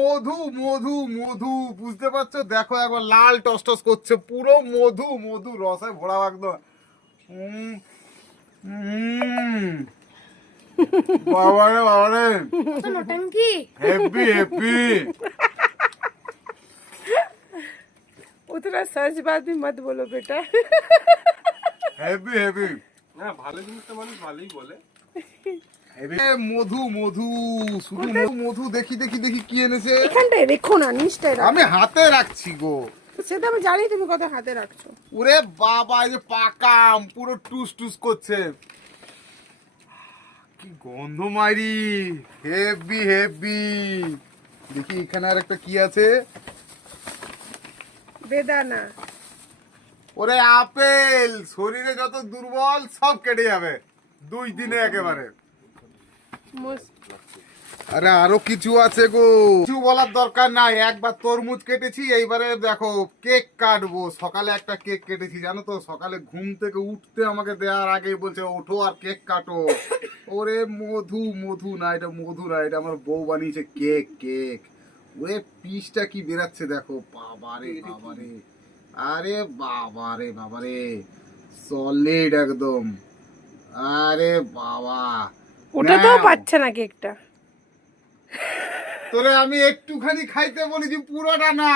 মধু মধু মধু, বুঝতে পারছো? দেখো একবার লাল টসটস করছে, পুরো মধু মধু রসে ভরা একদম। উম, উম, বাবারে বাবারে, नौटंकी। Heavy heavy. उतना सच बात भी मत बोलो बेटा। হেভি হেভি না ভালো জিনিসটা মানুষ ভালোই বলে। হেভি। মধু মধু, শুধু মধু মধু। দেখি দেখি দেখি কি এনেছে। এখানটায় রেখো না, নিচটায় রাখো। আমি হাতে রাখছি গো। সেটা আমি জানি তুমি কত হাতে রাখছো। ওরে বাবা, এই যে পাকাম পুরো টুস টুস করছে, কি গন্ধ মারি, হেভি হেভি। দেখি এখানে আর একটা কি আছে। বেদানা। ওরে আপেল, শরীরে যত দুর্বল সব কেটে যাবে 2 দিনে একেবারে। আরে আরো কিছু আছে গো, কিছু বলার দরকার নাই। একবার তরমুজ কেটেছি, এইবারে দেখো কেক কাটবো। সকালে একটা কেক কেটেছি, জানো তো? সকালে ঘুম থেকে উঠতে আমাকে দেওয়ার আগেই বলছে ওঠো আর কেক কাটো। ওরে মধু মধু না, এটা মধু না, এটা আমার বউ বানিয়েছে কেক। কেক ওরে পিসটা কি বেরাচ্ছে দেখো, বাবারে বাবারে, আরে বাবারে বাবারে, সলিড একদম। আরে বাবা, ওটা তো নাও। পাচ্ছে না কেকটা। তোরে আমি একটুখানি খাইতে বলেছি, পুরোটা না।